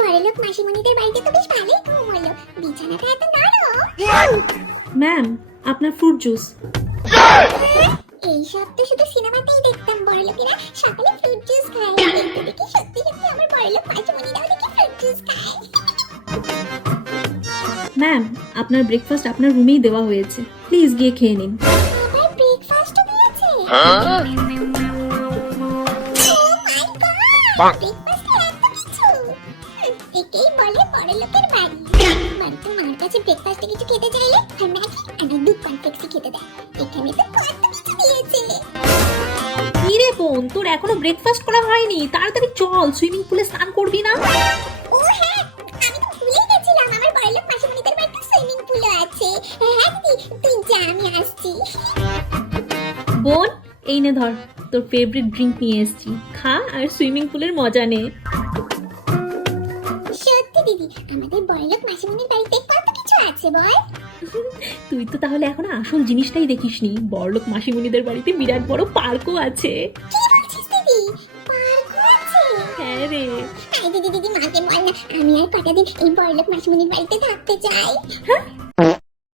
বড়লোক মাসিমণিদের বাড়িতে তো বেশ ভালোই ঘুম হলো, বিছানাটা এত নরম। ম্যাম, আপনার ফ্রুট জুস। এই সব তো শুধু সিনেমাতেই দেখতাম, বড়লোকেরা সকালে ফ্রুট জুস খায়। এইটা দেখি সত্যি সত্যি আমার বড়লোক মাসিমণিরাও দেখি ফ্রুট জুস খায়। ম্যাম, আপনার ব্রেকফাস্ট আপনার রুমেই দেওয়া হয়েছে, প্লিজ গিয়ে খেয়ে নিন। আবার ব্রেকফাস্টও দিয়েছে? ব্রেকফাস্টে এত কিছু! একেই বলে বড়লোকের বাড়ি। বাড়িতে মার কাছে ব্রেকফাস্টে কিছু খেতে চাইলে আর ম্যাগি আর দুধ কনফ্লেক্সই খেতে দেয়। এখানে তো কত কিছু দিয়েছে। কি রে বোন, তোর এখনো ব্রেকফাস্ট করা হয়নি? তাড়াতাড়ি চল, সুইমিং পুলে স্নান করবি না? ও হ্যাঁ, আমি তো ভুলেই গেছিলাম আমার বড়লোক মাসিমণিদের বাড়িতে সুইমিং পুলও আছে। হ্যাঁ দিদি, তুই যা, আমি আসছি। বোন, এই নে ধর, তোর ফেভারিট ড্রিঙ্ক নিয়ে এসেছি, খা আর সুইমিং পুলের মজা নে। সত্যি দিদি, আমাদের বড়লোক মাসিমণির বাড়িতে কত কিছু আছে বল। তুই তো তাহলে এখনো আসল জিনিসটাই দেখিসনি, বড়লোক মাসিমণিদের বাড়িতে বিরাট বড় পার্কও আছে। কি বলছিস দিদি, পার্কও আছে? হ্যাঁ রে। আই দিদি দিদি, মাকে বল না, আমি আর কটা দিন এই বড়লোক মাসিমণির বাড়িতে থাকতে চাই। হ্যাঁ,